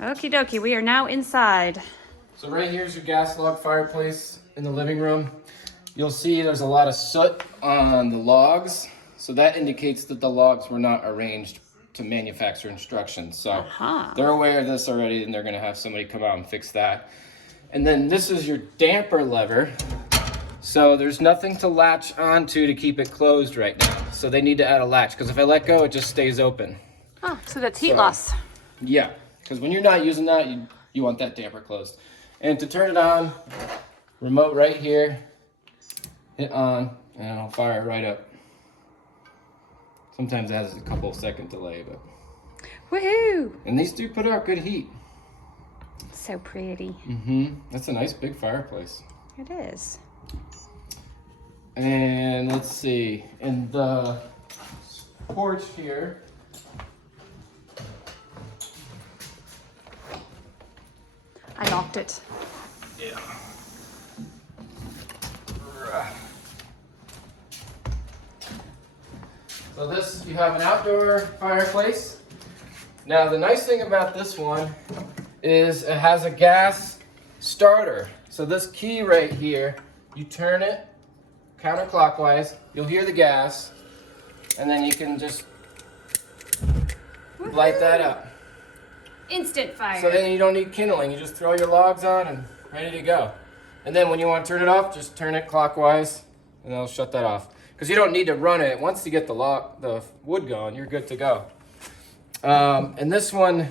Okie dokie, we are now inside. So right here's your gas log fireplace in the living room. You'll see there's a lot of soot on the logs. So that indicates that the logs were not arranged to manufacturer instructions. So they're aware of this already, and they're gonna have somebody come out and fix that. And then this is your damper lever. So there's nothing to latch onto to keep it closed right now. So they need to add a latch, because if I let go, it just stays open. Oh, so that's heat loss. Yeah, because when you're not using that, you want that damper closed. And to turn it on, remote right here, hit on, and it'll fire right up. Sometimes it has a couple second delay, but. Woohoo! And these do put out good heat. So pretty. That's a nice big fireplace. It is. And let's see, in the porch here, I locked it. yeah. So this, you have an outdoor fireplace. Now the nice thing about this one is it has a gas starter. So this key right here, you turn it counterclockwise, you'll hear the gas, and then you can just light that up. Instant fire. So then you don't need kindling, you just throw your logs on and ready to go. And then when you want to turn it off, just turn it clockwise and it'll shut that off. Because you don't need to run it. Once you get the wood going, you're good to go. And this one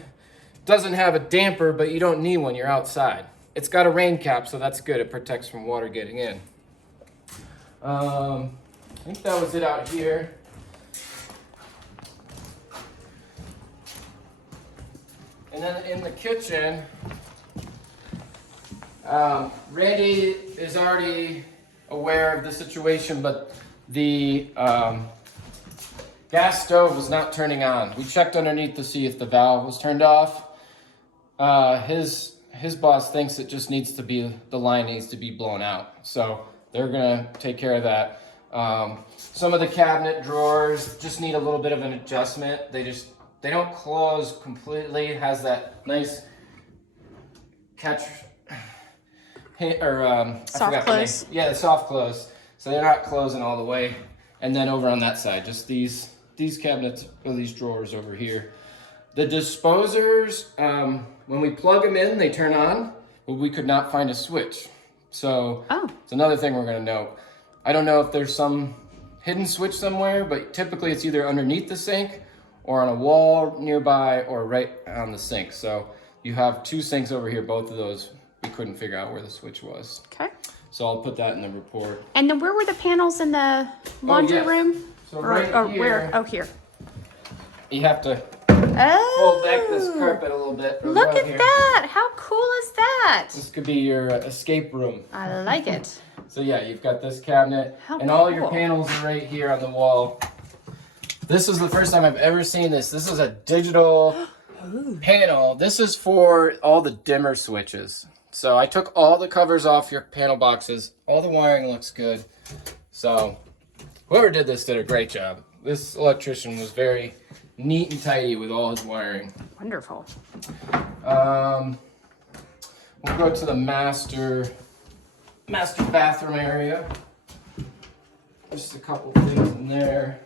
doesn't have a damper, but you don't need one, you're outside. It's got a rain cap, so that's good. It protects from water getting in. I think that was it out here. And then in the kitchen, Randy is already aware of the situation, but the gas stove was not turning on. We checked underneath to see if the valve was turned off. His boss thinks it just needs to be, the line needs to be blown out. So they're gonna take care of that. Some of the cabinet drawers just need a little bit of an adjustment. They don't close completely. It has that nice catch, or soft close. Yeah, the soft close. So they're not closing all the way. And then over on that side, just these cabinets or these drawers over here. The disposers, when we plug them in, they turn on, but we could not find a switch. So it's another thing we're gonna note. I don't know if there's some hidden switch somewhere, but typically it's either underneath the sink or on a wall nearby or right on the sink. So you have two sinks over here, both of those, we couldn't figure out where the switch was. Okay. So I'll put that in the report. And then where were the panels in the laundry room? So right here, where? Oh, here. You have to Oh. fold back this carpet a little bit. Look at that. How cool is that? This could be your escape room. I like it. So yeah, you've got this cabinet, How and all cool. your panels are right here on the wall. This is the first time I've ever seen this. This is a digital panel. This is for all the dimmer switches. So I took all the covers off your panel boxes. All the wiring looks good. So whoever did this did a great job. This electrician was very neat and tidy with all his wiring. Wonderful. We'll go to the master bathroom area. Just a couple things in there.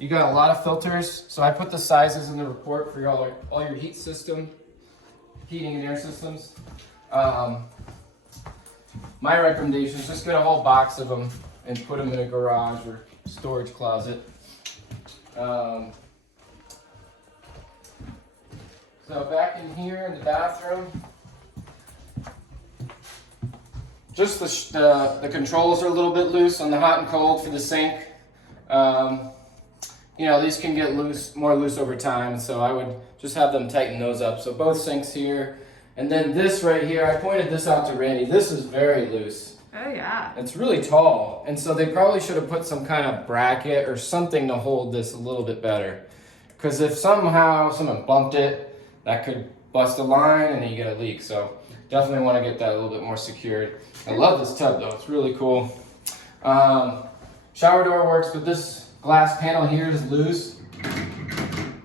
You got a lot of filters, so I put the sizes in the report for all your heating and air systems. My recommendation is just get a whole box of them and put them in a garage or storage closet. So back in here in the bathroom, just the controls are a little bit loose on the hot and cold for the sink. You know, these can get more loose over time, so I would just have them tighten those up. So both sinks here, and then this right here, I pointed this out to Randy. This is very loose. Oh, yeah. It's really tall, and so they probably should have put some kind of bracket or something to hold this a little bit better. Because if somehow someone bumped it, that could bust a line and then you get a leak. So definitely want to get that a little bit more secured. I love this tub though, it's really cool. Shower door works, but this glass panel here is loose.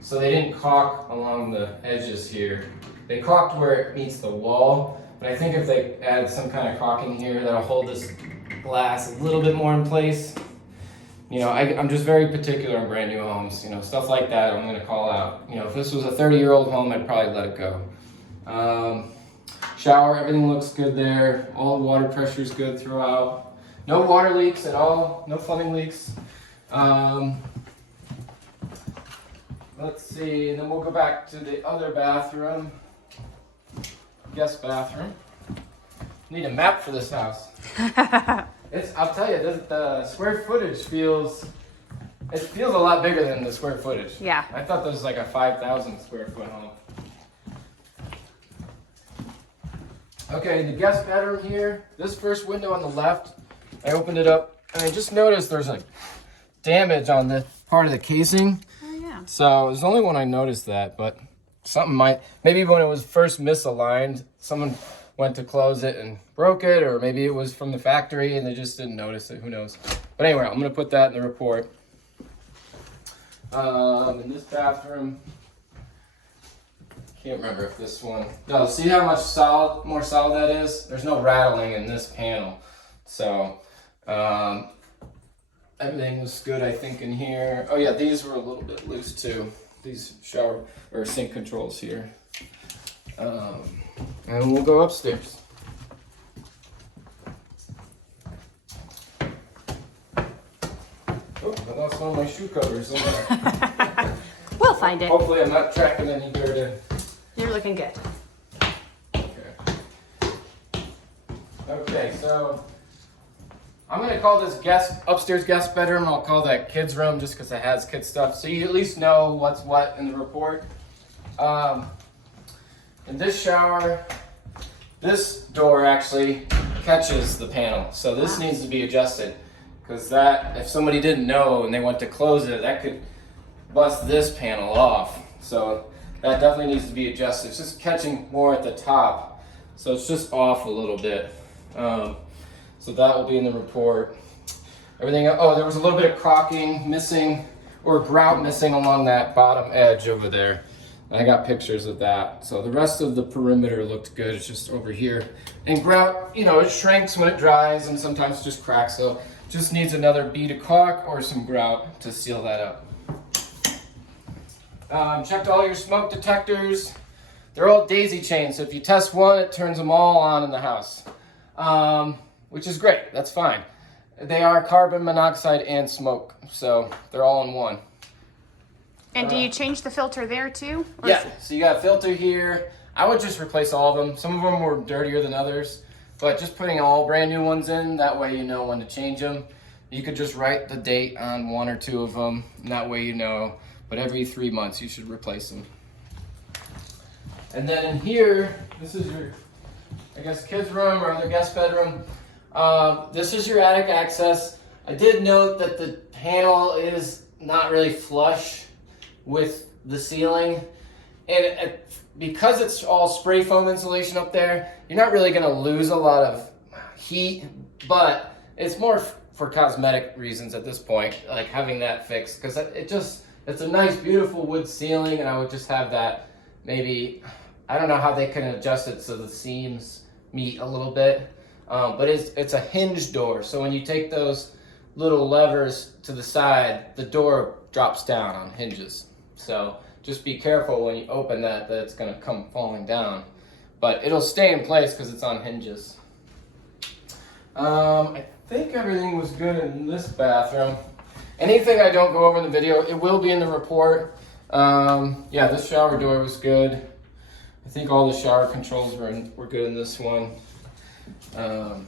so they didn't caulk along the edges here. They caulked where it meets the wall, but I think if they add some kind of caulking here, that'll hold this glass a little bit more in place. You know, I'm just very particular on brand new homes. You know, stuff like that I'm gonna call out. You know, if this was a 30-year-old home, I'd probably let it go. Shower, everything looks good there. All the water pressure is good throughout. No water leaks at all, no plumbing leaks. Let's see, and then we'll go back to the other bathroom. Guest bathroom. Need a map for this house. I'll tell you, the square footage feels a lot bigger than the square footage. Yeah. I thought this was like a 5,000 square foot home. Okay, the guest bedroom here. This first window on the left, I opened it up and I just noticed there's like damage on the part of the casing. Oh yeah. So it was the only one I noticed that, but maybe when it was first misaligned, someone went to close it and broke it, or maybe it was from the factory and they just didn't notice it, who knows. But anyway, I'm gonna put that in the report. In this bathroom, can't remember if this one, no, see how much more solid that is? There's no rattling in this panel. So, everything was good, I think, in here. Oh yeah, these were a little bit loose too. These shower or sink controls here. And we'll go upstairs. Oh, I lost one of my shoe covers. We'll find it. Hopefully I'm not tracking any dirt in. You're looking good. Okay, so I'm gonna call this upstairs guest bedroom. I'll call that kids room just because it has kid stuff. So you at least know what's what in the report. In this shower, this door actually catches the panel. So this needs to be adjusted because if somebody didn't know and they went to close it, that could bust this panel off. So that definitely needs to be adjusted. It's just catching more at the top. So it's just off a little bit. So that will be in the report. Everything, oh, there was a little bit of caulking missing or grout missing along that bottom edge over there. I got pictures of that. So the rest of the perimeter looked good. It's just over here. And grout, you know, it shrinks when it dries and sometimes just cracks. So just needs another bead of caulk or some grout to seal that up. Checked all your smoke detectors. They're all daisy chains. So if you test one, it turns them all on in the house. Which is great. That's fine. They are carbon monoxide and smoke. So they're all in one. And do you change the filter there too? Or Yeah, so you got a filter here. I would just replace all of them. Some of them were dirtier than others, but just putting all brand new ones in, that way you know when to change them. You could just write the date on one or two of them, and that way you know, but every 3 months you should replace them. And then in here, this is your, I guess, kids' room or other guest bedroom. This is your attic access. I did note that the panel is not really flush with the ceiling, and because it's all spray foam insulation up there, you're not really going to lose a lot of heat, but it's more for cosmetic reasons at this point, like having that fixed, because it's a nice beautiful wood ceiling, and I would just have that maybe, I don't know how they can adjust it so the seams meet a little bit, but it's a hinge door, so when you take those little levers to the side, the door drops down on hinges. So just be careful when you open that it's going to come falling down. But it'll stay in place because it's on hinges. I think everything was good in this bathroom. Anything I don't go over in the video, it will be in the report. Yeah, this shower door was good. I think all the shower controls were good in this one. I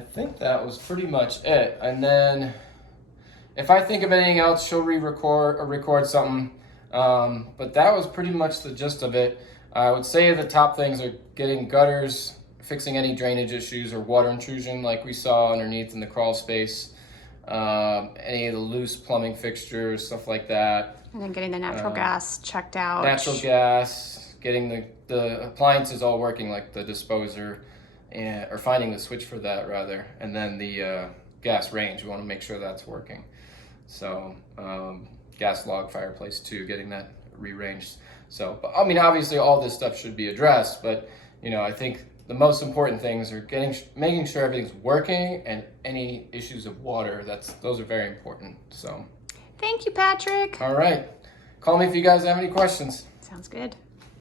think that was pretty much it. And then if I think of anything else, she'll re-record or record something. But that was pretty much the gist of it. I would say the top things are getting gutters, fixing any drainage issues or water intrusion like we saw underneath in the crawl space. Any of the loose plumbing fixtures, stuff like that. And then getting the natural gas checked out. Natural gas, getting the appliances all working, like the disposer, or finding the switch for that rather. And then the gas range, we want to make sure that's working. So gas log fireplace too, getting that rearranged. So, but, I mean, obviously all this stuff should be addressed, but you know, I think the most important things are making sure everything's working, and any issues of water, those are very important. So, Thank you, Patrick. all right. Call me if you guys have any questions. Sounds good.